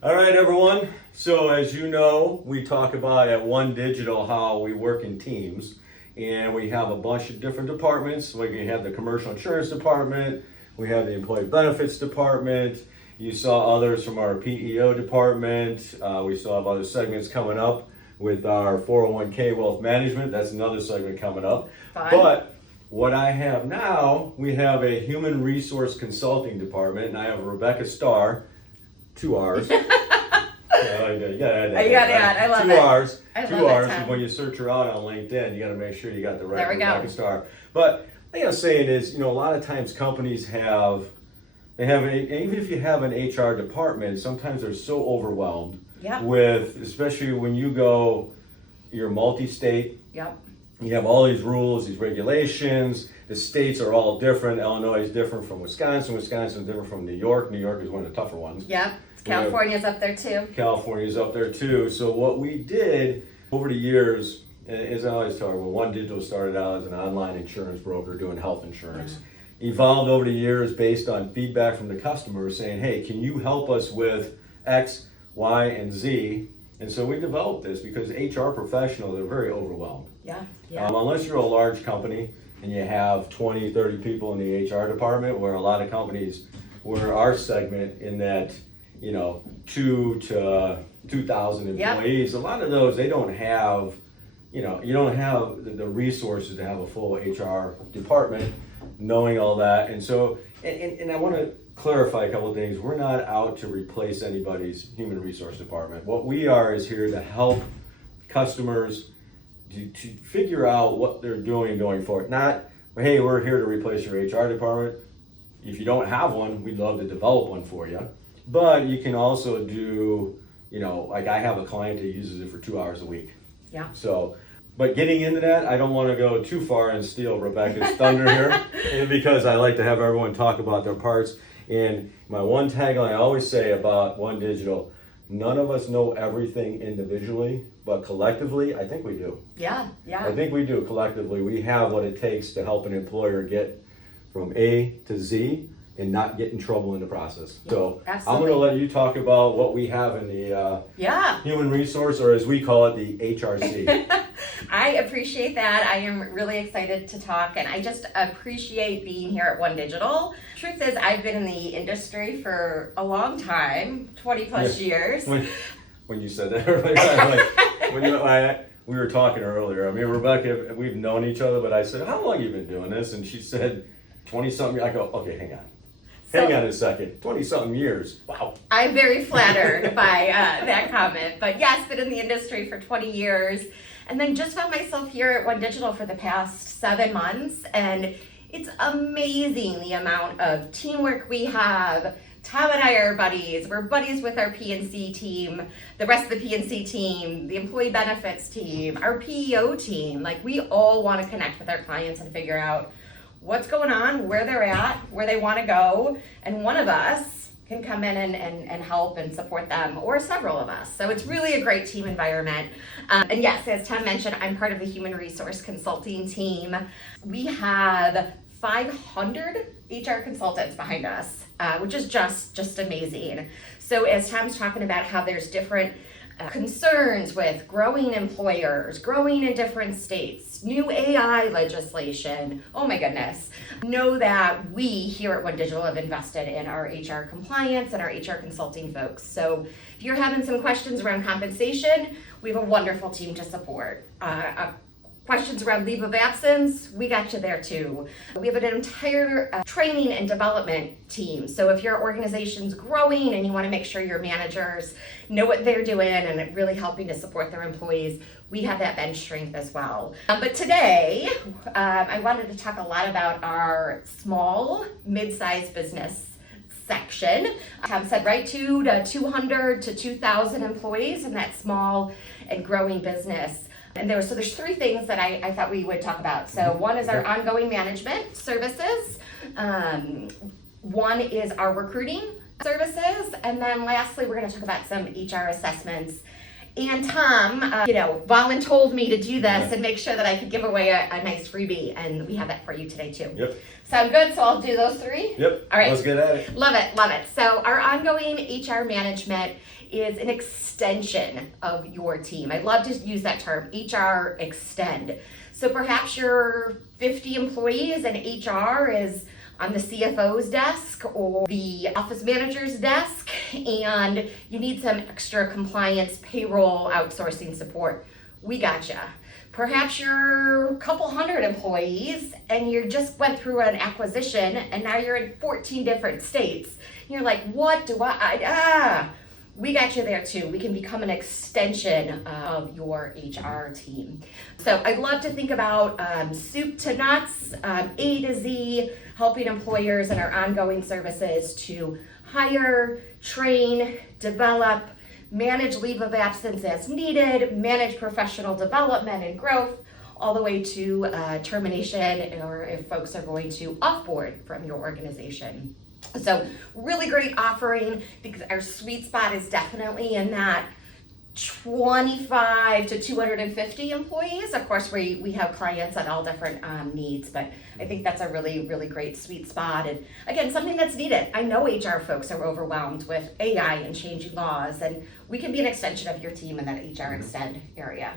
All right, everyone. So as you know, we talk about at OneDigital how we work in teams, and we have a bunch of different departments. Like we have the commercial insurance department, we have the employee benefits department. You saw others from our PEO department. We still have other segments coming up with our 401k wealth management. That's another segment coming up. Fun. But what I have now, we have a human resource consulting department, and I have Rebecca Starr, 2 R's. You gotta add. I love two it. R's. I Two love it, R's. Tom. And when you search her out on LinkedIn, you got to make sure you got the right There we go. Rebecca Starr. But the thing I'm saying is, a lot of times companies even if you have an HR department, sometimes they're so overwhelmed Yep. with, especially when you're multi-state. Yep. You have all these rules, these regulations. The states are all different. Illinois is different from Wisconsin. Wisconsin is different from New York. New York is one of the tougher ones. Yep. California's up there too. California's up there too. So what we did over the years, as I always tell you, when OneDigital started out as an online insurance broker doing health insurance, evolved over the years based on feedback from the customers saying, hey, can you help us with X, Y, and Z? And so we developed this because HR professionals are very overwhelmed. Yeah. Yeah. Unless you're a large company and you have 20, 30 people in the HR department, where a lot of companies, where our segment in that, 2 to 2,000 Yep. employees, a lot of those, they don't have, you don't have the resources to have a full HR department knowing all that. And so, and I want to clarify a couple of things. We're not out to replace anybody's human resource department. What we are is here to help customers to figure out what they're doing going forward. Not, hey, we're here to replace your HR department. If you don't have one, we'd love to develop one for you. But you can also do, like I have a client that uses it for 2 hours a week. Yeah. So, but getting into that, I don't want to go too far and steal Rebecca's thunder here, and because I like to have everyone talk about their parts. And my one tagline I always say about OneDigital, none of us know everything individually, but collectively, I think we do. Yeah. Yeah. I think we do collectively. We have what it takes to help an employer get from A to Z and not get in trouble in the process. So absolutely. I'm going to let you talk about what we have in the human resource, or as we call it, the HRC. I appreciate that. I am really excited to talk, and I just appreciate being here at OneDigital. Truth is, I've been in the industry for a long time, 20 plus years. When you said that earlier, we were talking earlier. I mean, Rebecca, we've known each other, but I said, how long have you been doing this? And she said, 20-something. I go, okay, hang on. Hang on a second, 20-something years, wow. I'm very flattered by that comment, but yes, been in the industry for 20 years, and then just found myself here at OneDigital for the past 7 months, and it's amazing the amount of teamwork we have. Tom and I are buddies. We're buddies with our PNC team, the rest of the PNC team, the employee benefits team, our PEO team. Like, we all want to connect with our clients and figure out what's going on, where they're at, where they want to go, and one of us can come in and help and support them, or several of us. So it's really a great team environment. And yes, as Tom mentioned, I'm part of the human resource consulting team. We have 500 HR consultants behind us, which is just amazing. So as Tom's talking about how there's different concerns with growing employers, growing in different states, new AI legislation. Oh my goodness. Know that we here at OneDigital have invested in our HR compliance and our HR consulting folks. So if you're having some questions around compensation, we have a wonderful team to support. Questions around leave of absence, we got you there too. We have an entire training and development team. So if your organization's growing and you want to make sure your managers know what they're doing and really helping to support their employees, we have that bench strength as well. But today, I wanted to talk a lot about our small, mid-sized business section. Tom said right to 200 to 2,000 employees in that small and growing business. And there's 3 things that I thought we would talk about. So one is our ongoing management services. One is our recruiting services. And then lastly, we're going to talk about some HR assessments. And Tom, voluntold me to do this and make sure that I could give away a nice freebie. And we have that for you today too. Yep. Sound good? So I'll do those 3? Yep. All right. Let's get at it. Love it. So our ongoing HR management is an extension of your team. I love to use that term, HR Extend. So perhaps you're 50 employees and HR is on the CFO's desk or the office manager's desk, and you need some extra compliance, payroll, outsourcing support. We gotcha. Perhaps you're a couple hundred employees and you just went through an acquisition and now you're in 14 different states. You're like, what do we got you there too. We can become an extension of your HR team. So I love to think about soup to nuts, A to Z, helping employers in our ongoing services to hire, train, develop, manage leave of absence as needed, manage professional development and growth, all the way to termination, or if folks are going to offboard from your organization. So really great offering, because our sweet spot is definitely in that 25 to 250 employees. Of course, we have clients at all different needs, but I think that's a really, really great sweet spot. And again, something that's needed. I know HR folks are overwhelmed with AI and changing laws, and we can be an extension of your team in that HR Extend area.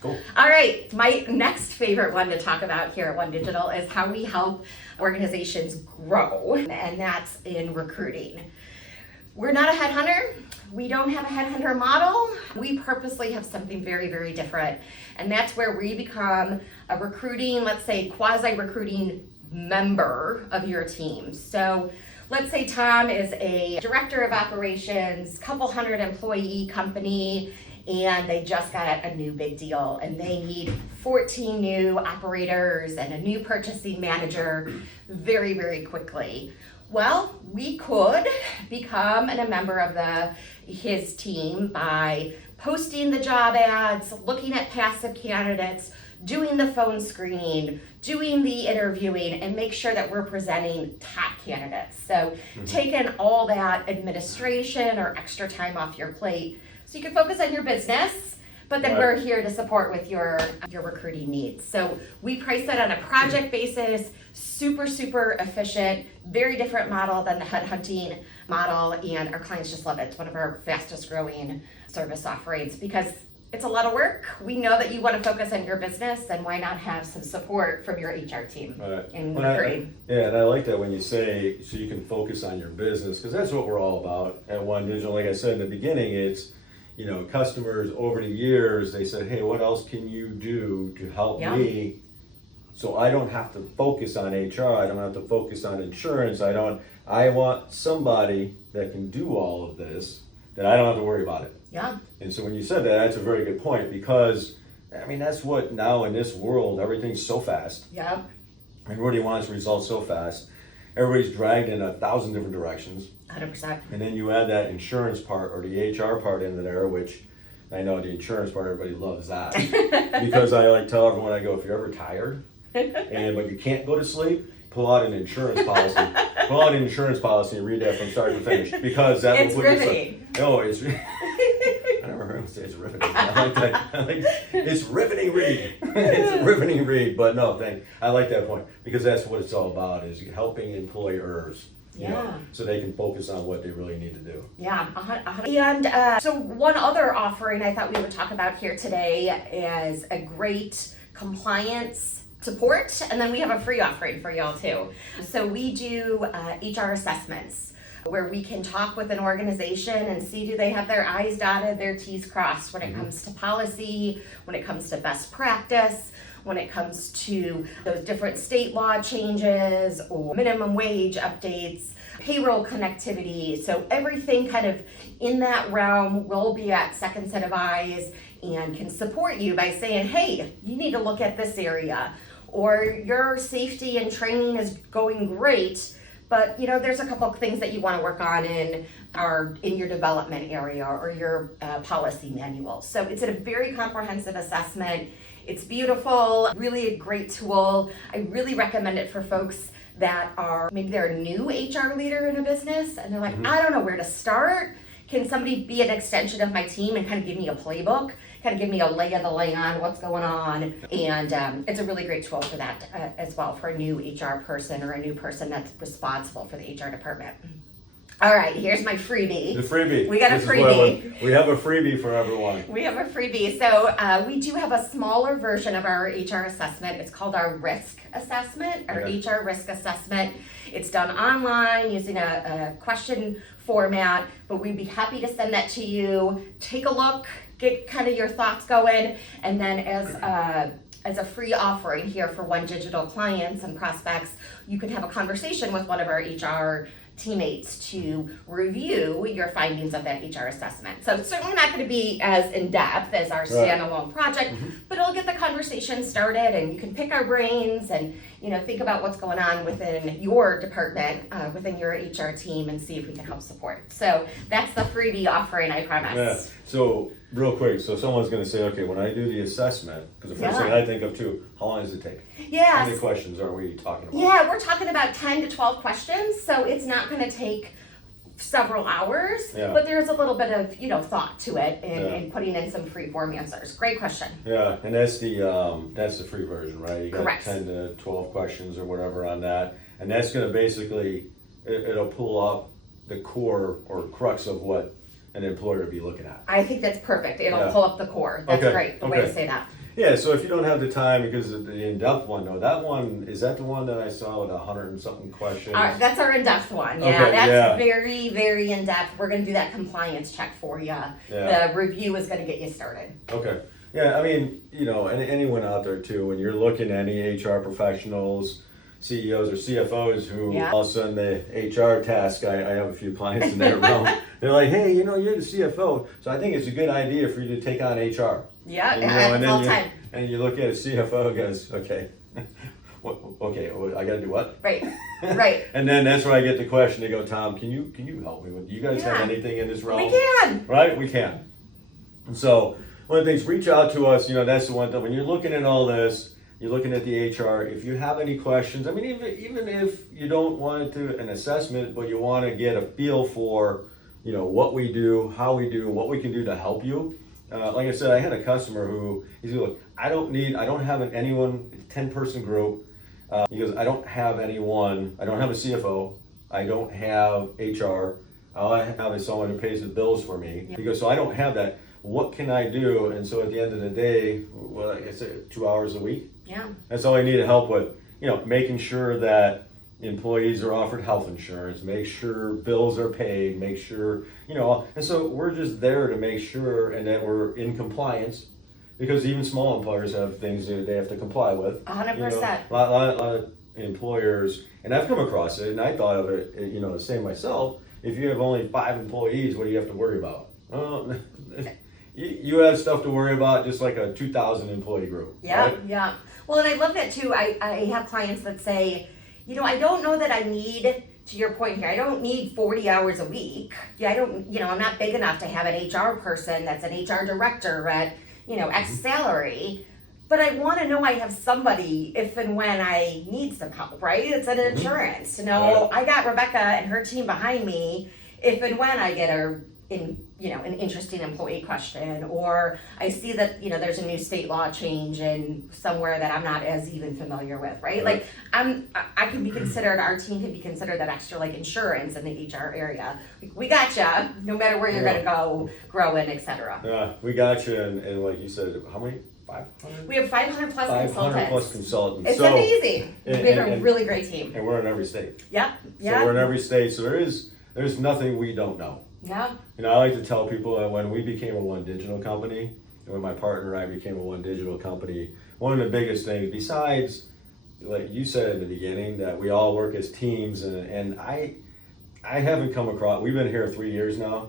Cool. All right, my next favorite one to talk about here at OneDigital is how we help organizations grow, and that's in recruiting. We're not a headhunter. We don't have a headhunter model. We purposely have something very, very different, and that's where we become a recruiting, let's say quasi-recruiting member of your team. So let's say Tom is a director of operations, couple hundred employee company, and they just got a new big deal and they need 14 new operators and a new purchasing manager very, very quickly. Well, we could become a member of his team by posting the job ads, looking at passive candidates, doing the phone screening, doing the interviewing, and make sure that we're presenting top candidates. So taking all that administration or extra time off your plate, so you can focus on your business, but then we're here to support with your recruiting needs. So we price it on a project basis, super, super efficient, very different model than the headhunting model, and our clients just love it. It's one of our fastest growing service offerings because it's a lot of work. We know that you want to focus on your business, and why not have some support from your HR team in recruiting? And I like that when you say, so you can focus on your business, because that's what we're all about at OneDigital. Like I said in the beginning, it's, customers over the years, they said, hey, what else can you do to help me so I don't have to focus on HR, I don't have to focus on insurance, I want somebody that can do all of this, that I don't have to worry about it. Yeah. And so when you said that, that's a very good point, because, that's what now in this world, everything's so fast. Yeah. Everybody wants results so fast. Everybody's dragged in 1,000 different directions. 100%. And then you add that insurance part or the HR part into there, which I know the insurance part, everybody loves that. Because I tell everyone, I go, if you're ever tired but you can't go to sleep, pull out an insurance policy. Pull out an insurance policy and read that from start to finish. Because that will put riveting. It's I never heard him say it's riveting. I like that. It's riveting read. It's a riveting read, but no, I like that point, because that's what it's all about, is helping employers. So they can focus on what they really need to do. Yeah, and so one other offering I thought we would talk about here today is a great compliance support, and then we have a free offering for y'all too. So we do HR assessments, where we can talk with an organization and see, do they have their I's dotted, their T's crossed when it comes to policy, when it comes to best practice, when it comes to those different state law changes or minimum wage updates, payroll connectivity. So everything kind of in that realm will be at second set of eyes and can support you by saying, hey, you need to look at this area, or your safety and training is going great, but there's a couple of things that you want to work on in your development area or your policy manual. So it's a very comprehensive assessment. It's beautiful, really a great tool. I really recommend it for folks that maybe they're a new HR leader in a business and they're like, I don't know where to start. Can somebody be an extension of my team and kind of give me a playbook, kind of give me a lay of the land on what's going on? And it's a really great tool for that as well, for a new HR person or a new person that's responsible for the HR department. All right, here's my freebie. The freebie. We got a This is what I freebie. want. We have a freebie for everyone. We have a freebie. So we do have a smaller version of our HR assessment. It's called our risk assessment, our Okay. HR risk assessment. It's done online using a question format, but we'd be happy to send that to you. Take a look, get kind of your thoughts going, and then as a free offering here for OneDigital clients and prospects, you can have a conversation with one of our HR teammates to review your findings of that HR assessment. So it's certainly not going to be as in-depth as our standalone project, but it'll get the conversation started, and you can pick our brains and think about what's going on within your department, within your HR team, and see if we can help support. So that's the freebie offering, I promise. Yeah. So real quick, so someone's going to say, okay, when I do the assessment, because the first thing I think of too, how long does it take? How many questions are we talking about? Yeah, we're talking about 10 to 12 questions, so it's not going to take several hours, but there's a little bit of thought to it and putting in some free form answers. Great question. Yeah, and that's the free version, right? You got Correct. 10 to 12 questions or whatever on that, and that's going to basically it'll pull up the core or crux of what an employer would be looking at. I think that's perfect. It'll pull up the core. That's great. The way to say that. Yeah, so if you don't have the time, because of the in-depth one, though, is that the one that I saw with 100 and something questions? That's our in-depth one. Yeah, Okay, that's very, very in-depth. We're going to do that compliance check for you. Yeah. The review is going to get you started. Okay. Yeah, I mean, and anyone out there too, when you're looking at any HR professionals, CEOs or CFOs who all of a sudden the HR task, I have a few clients in that realm, they're like, hey, you're the CFO, so I think it's a good idea for you to take on HR. Yeah, and all the time. And you look at a CFO and goes, okay, I got to do what? Right, right. And then that's where I get the question. They go, Tom, can you help me with? Do you guys have anything in this realm? We can. Right, we can. And so one of the things, reach out to us. That's the one thing. When you're looking at all this, you're looking at the HR. If you have any questions, I mean, even if you don't want to do an assessment, but you want to get a feel for, what we do, how we do, what we can do to help you. Like I said, I had a customer who he's like, look, I don't have anyone, 10-person group. He goes, I don't have anyone. I don't have a CFO. I don't have HR. All I have is someone who pays the bills for me. He goes, so I don't have that. What can I do? And so at the end of the day, well, like I said, 2 hours a week. Yeah. That's all I need help with. Making sure that employees are offered health insurance, make sure bills are paid, make sure, and so we're just there to make sure and that we're in compliance, because even small employers have things that they have to comply with. 100%. A lot of employers, and I've come across it, and I thought of it, the same myself. If you have only 5 employees, what do you have to worry about? You have stuff to worry about, just like a 2,000 employee group. Yeah, right? yeah. Well, and I love that too. I have clients that say, I don't know that I need, to your point here, I don't need 40 hours a week. Yeah, I'm not big enough to have an HR person that's an HR director at, X salary. But I want to know I have somebody if and when I need some help, right? It's an insurance to know I got Rebecca and her team behind me if and when I get an interesting employee question, or I see that there's a new state law change in somewhere that I'm not as even familiar with, right? Like I can be considered, our team can be considered that extra like insurance in the HR area. Like, we gotcha, no matter where you're gonna go, grow in, etc. Yeah, we got you, and like you said, how many? 500? We have 500 plus 500 plus consultants. consultants. It's amazing. We have a really great team. And we're in every state. Yep. So we're in every state. So there's nothing we don't know. Yeah. I like to tell people that when we became a OneDigital company, and when my partner and I became a OneDigital company, one of the biggest things, besides, like you said in the beginning, that we all work as teams, and I haven't come across, we've been here 3 years now,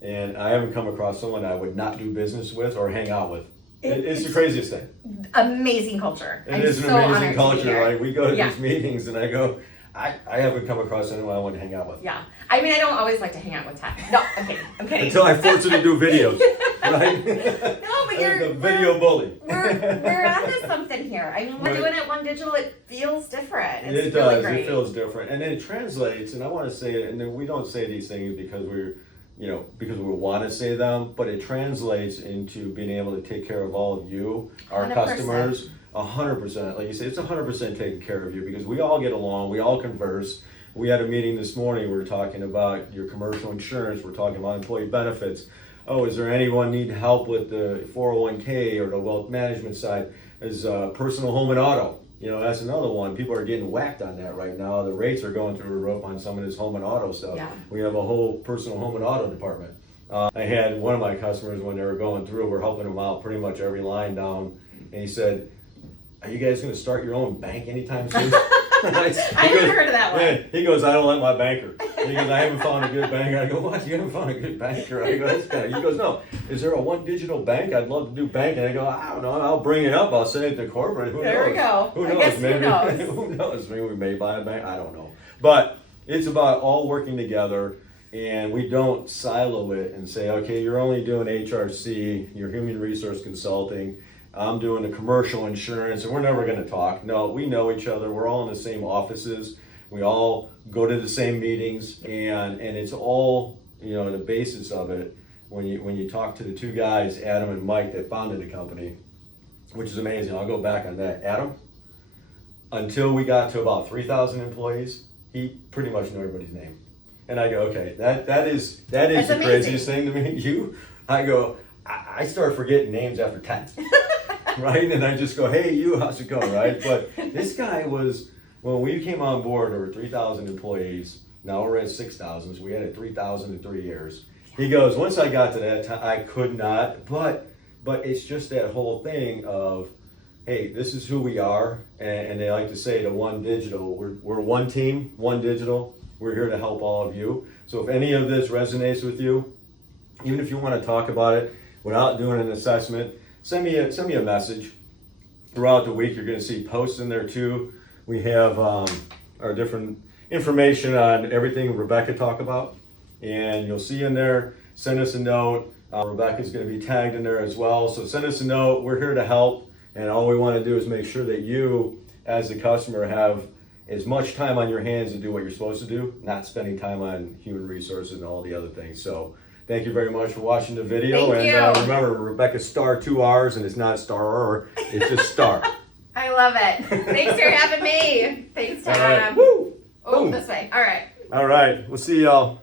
and I haven't come across someone I would not do business with or hang out with. It's the craziest thing. Amazing culture. It is an amazing culture, right? We go to Yeah. these meetings and I go, I haven't come across anyone I want to hang out with. Yeah. I mean, I don't always like to hang out with tech. No, I'm kidding. Until I force her to do videos, right? No, but The video bully. We're onto something here. I mean, we're doing it OneDigital. It feels different. It's It really does. great. It feels different, and it translates. And I want to say it. And then we don't say these things because because we want to say them, but it translates into being able to take care of all of you, our 100%. customers, 100%. Like you say, it's 100% taking care of you because we all get along. We all converse. we had a meeting this morning, we were talking about your commercial insurance, we're talking about employee benefits. Oh, is there anyone need help with the 401k or the wealth management side? Is personal home and auto. You know, that's another one. People are getting whacked on that right now. The rates are going through the roof on some of this home and auto stuff. Yeah. We have a whole personal home and auto department. I had one of my customers when they were going through, we're helping them out pretty much every line down, and he said, "Are you guys going to start your own bank anytime soon?" I haven't heard of that one. Yeah, he goes, "I don't let my banker." He goes, "I haven't found a good banker." I go, "What? You haven't found a good banker?" I go, "That's kind of." He goes, "No. Is there a OneDigital bank? I'd love to do banking." I go, "I don't know. I'll bring it up. I'll send it to corporate. Who There knows? we go. Who I knows? guess Maybe who knows? who knows? Maybe we may buy a bank. I don't know. But it's about all working together, and we don't silo it and say, okay, you're only doing HRC, you're human resource consulting. I'm doing the commercial insurance, and we're never going to talk. No, we know each other. We're all in the same offices. We all go to the same meetings, and it's all, you know, the basis of it. When you talk to the two guys, Adam and Mike, that founded the company, which is amazing. I'll go back on that. Adam, until we got to about 3,000 employees, he pretty much knew everybody's name. And I go, okay, that is That's the amazing. craziest thing to me. I go, I start forgetting names after 10. Right? And I just go, hey, you, how's it going, right? But this guy was, when we came on board, there were 3,000 employees. Now we're at 6,000, so we had 3,000 in 3 years. He goes, once I got to that time, I could not, but it's just that whole thing of, hey, this is who we are, and they like to say to OneDigital, we're one team, OneDigital. We're here to help all of you. So if any of this resonates with you, even if you want to talk about it without doing an assessment, send me a message. Throughout the week, you're going to see posts in there too. We have our different information on everything Rebecca talked about, and you'll see in there. Send us a note. Rebecca's going to be tagged in there as well. So send us a note. We're here to help, and all we want to do is make sure that you, as the customer, have as much time on your hands to do what you're supposed to do, not spending time on human resources and all the other things. So thank you very much for watching the video. Thank you. Remember, Rebecca Starr, 2 R's, and it's not Star, it's just Star. I love it. Thanks for having me. Thanks, Tom. All right. Woo! Oh, Boom. this way. All right. All right. We'll see y'all.